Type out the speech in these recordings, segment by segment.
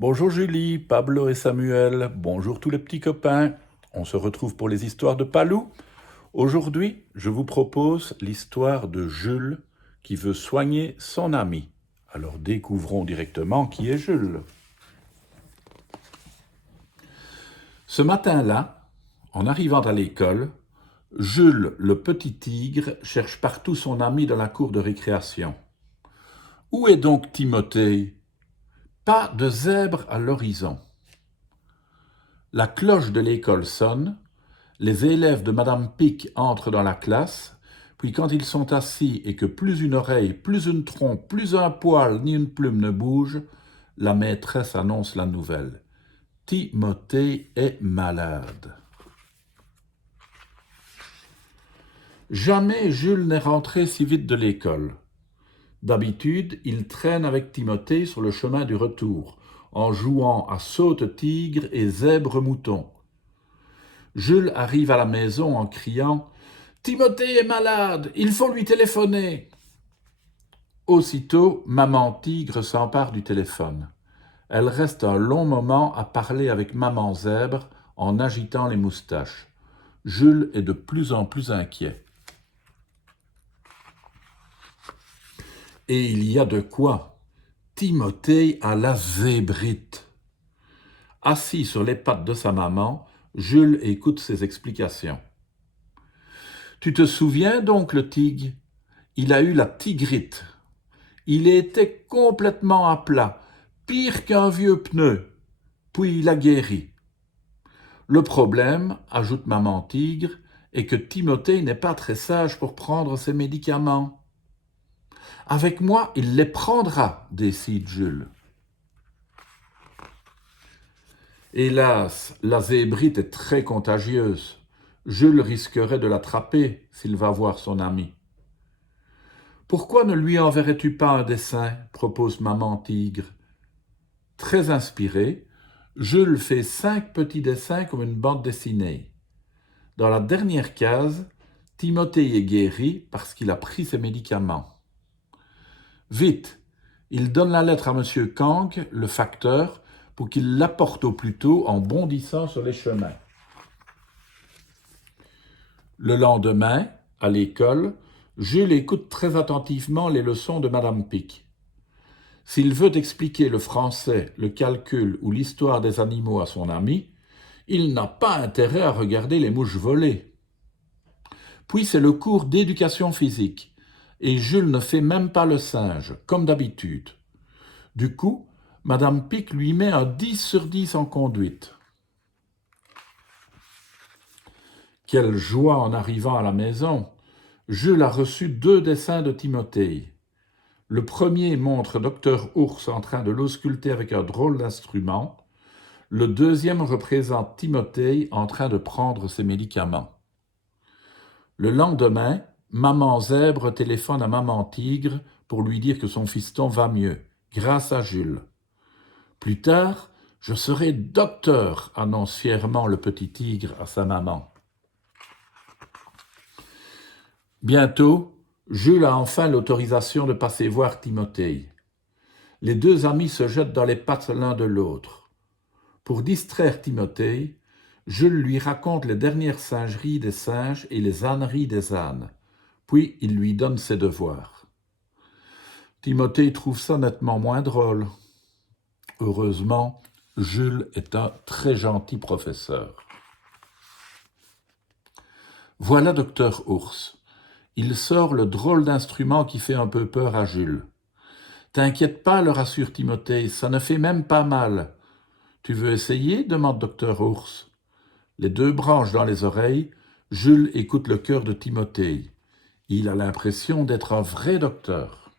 Bonjour Julie, Pablo et Samuel, bonjour tous les petits copains. On se retrouve pour les histoires de Palou. Aujourd'hui, je vous propose l'histoire de Jules qui veut soigner son ami. Alors découvrons directement qui est Jules. Ce matin-là, en arrivant à l'école, Jules, le petit tigre, cherche partout son ami dans la cour de récréation. Où est donc Timothée? Pas de zèbre à l'horizon. La cloche de l'école sonne, les élèves de Madame Pic entrent dans la classe, puis quand ils sont assis et que plus une oreille, plus une trompe, plus un poil ni une plume ne bouge, la maîtresse annonce la nouvelle. Timothée est malade. Jamais Jules n'est rentré si vite de l'école. D'habitude, il traîne avec Timothée sur le chemin du retour, en jouant à saute-tigre et zèbre-mouton. Jules arrive à la maison en criant « Timothée est malade, il faut lui téléphoner !» Aussitôt, maman tigre s'empare du téléphone. Elle reste un long moment à parler avec maman zèbre en agitant les moustaches. Jules est de plus en plus inquiet. Et il y a de quoi. Timothée a la zébrite. Assis sur les pattes de sa maman, Jules écoute ses explications. « Tu te souviens donc, le tigre? Il a eu la tigrite. Il était complètement à plat, pire qu'un vieux pneu. Puis il a guéri. Le problème, ajoute maman tigre, est que Timothée n'est pas très sage pour prendre ses médicaments. Avec moi, il les prendra, décide Jules. Hélas, la zébrite est très contagieuse. Jules risquerait de l'attraper s'il va voir son ami. Pourquoi ne lui enverrais-tu pas un dessin, propose maman tigre. Très inspiré, Jules fait 5 petits dessins comme une bande dessinée. Dans la dernière case, Timothée est guéri parce qu'il a pris ses médicaments. Vite, il donne la lettre à monsieur Kang, le facteur, pour qu'il l'apporte au plus tôt en bondissant sur les chemins. Le lendemain, à l'école, Jules écoute très attentivement les leçons de Madame Pic. S'il veut expliquer le français, le calcul ou l'histoire des animaux à son ami, il n'a pas intérêt à regarder les mouches voler. Puis c'est le cours d'éducation physique, et Jules ne fait même pas le singe, comme d'habitude. Du coup, Madame Pic lui met un 10 sur 10 en conduite. Quelle joie en arrivant à la maison! Jules a reçu 2 dessins de Timothée. Le premier montre Docteur Ours en train de l'ausculter avec un drôle d'instrument. Le deuxième représente Timothée en train de prendre ses médicaments. Le lendemain, maman zèbre téléphone à maman tigre pour lui dire que son fiston va mieux, grâce à Jules. Plus tard, je serai docteur, annonce fièrement le petit tigre à sa maman. Bientôt, Jules a enfin l'autorisation de passer voir Timothée. Les 2 amis se jettent dans les pattes l'un de l'autre. Pour distraire Timothée, Jules lui raconte les dernières singeries des singes et les âneries des ânes. Puis il lui donne ses devoirs. Timothée trouve ça nettement moins drôle. Heureusement, Jules est un très gentil professeur. Voilà Docteur Ours. Il sort le drôle d'instrument qui fait un peu peur à Jules. « T'inquiète pas, le rassure Timothée, ça ne fait même pas mal. »« Tu veux essayer ?» demande Docteur Ours. Les 2 branches dans les oreilles, Jules écoute le cœur de Timothée. Il a l'impression d'être un vrai docteur.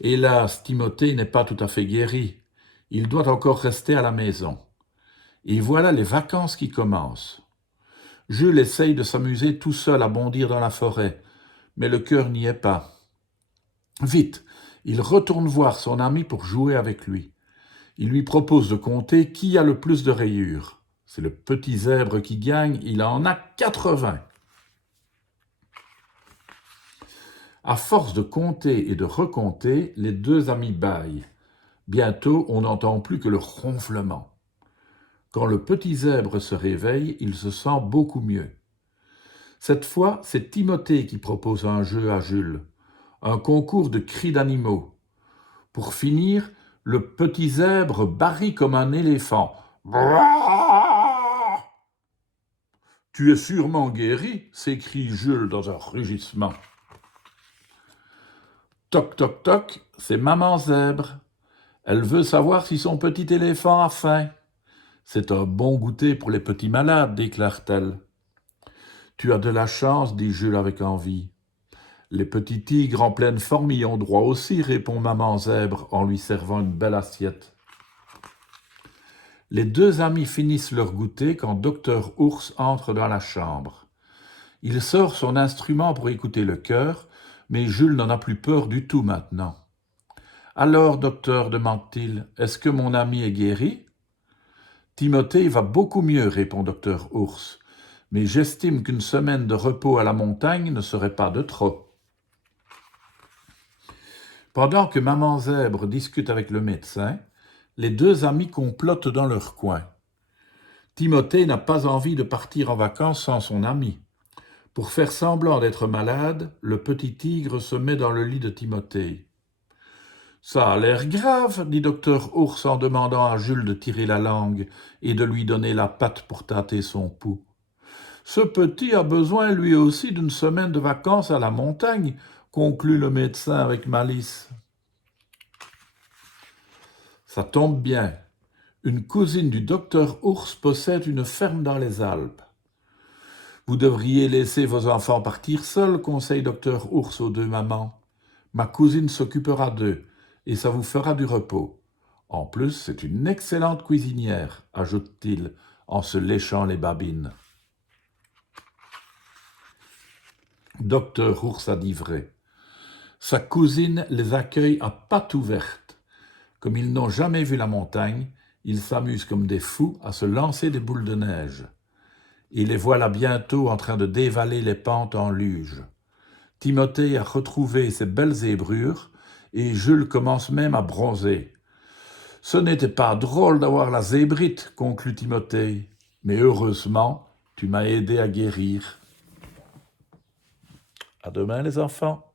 Hélas, Timothée n'est pas tout à fait guéri. Il doit encore rester à la maison. Et voilà les vacances qui commencent. Jules essaye de s'amuser tout seul à bondir dans la forêt, mais le cœur n'y est pas. Vite, il retourne voir son ami pour jouer avec lui. Il lui propose de compter qui a le plus de rayures. C'est le petit zèbre qui gagne, il en a 80. À force de compter et de recompter, les 2 amis bâillent. Bientôt, on n'entend plus que le ronflement. Quand le petit zèbre se réveille, il se sent beaucoup mieux. Cette fois, c'est Timothée qui propose un jeu à Jules, un concours de cris d'animaux. Pour finir, le petit zèbre barille comme un éléphant. « Tu es sûrement guéri » s'écrie Jules dans un rugissement. Toc toc toc, c'est maman zèbre. Elle veut savoir si son petit éléphant a faim. C'est un bon goûter pour les petits malades, déclare-t-elle. Tu as de la chance, dit Jules avec envie. Les petits tigres en pleine forme y ont droit aussi, répond maman zèbre en lui servant une belle assiette. Les deux amis finissent leur goûter quand docteur Ours entre dans la chambre. Il sort son instrument pour écouter le cœur, mais Jules n'en a plus peur du tout maintenant. « Alors, docteur, demande-t-il, est-ce que mon ami est guéri ?»« Timothée va beaucoup mieux, répond docteur Ours, mais j'estime qu'une semaine de repos à la montagne ne serait pas de trop. » Pendant que maman zèbre discute avec le médecin, les deux amis complotent dans leur coin. Timothée n'a pas envie de partir en vacances sans son ami. Pour faire semblant d'être malade, le petit tigre se met dans le lit de Timothée. « Ça a l'air grave, dit docteur Ours en demandant à Jules de tirer la langue et de lui donner la patte pour tâter son pouls. Ce petit a besoin lui aussi d'une semaine de vacances à la montagne, conclut le médecin avec malice. Ça tombe bien. Une cousine du docteur Ours possède une ferme dans les Alpes. Vous devriez laisser vos enfants partir seuls, conseille docteur Ours aux deux mamans. Ma cousine s'occupera d'eux, et ça vous fera du repos. En plus, c'est une excellente cuisinière, ajoute-t-il en se léchant les babines. Docteur Ours a dit vrai. Sa cousine les accueille à pattes ouvertes. Comme ils n'ont jamais vu la montagne, ils s'amusent comme des fous à se lancer des boules de neige. Et les voilà bientôt en train de dévaler les pentes en luge. Timothée a retrouvé ses belles zébrures et Jules commence même à bronzer. « Ce n'était pas drôle d'avoir la zébrite, conclut Timothée, mais heureusement, tu m'as aidé à guérir. » À demain les enfants.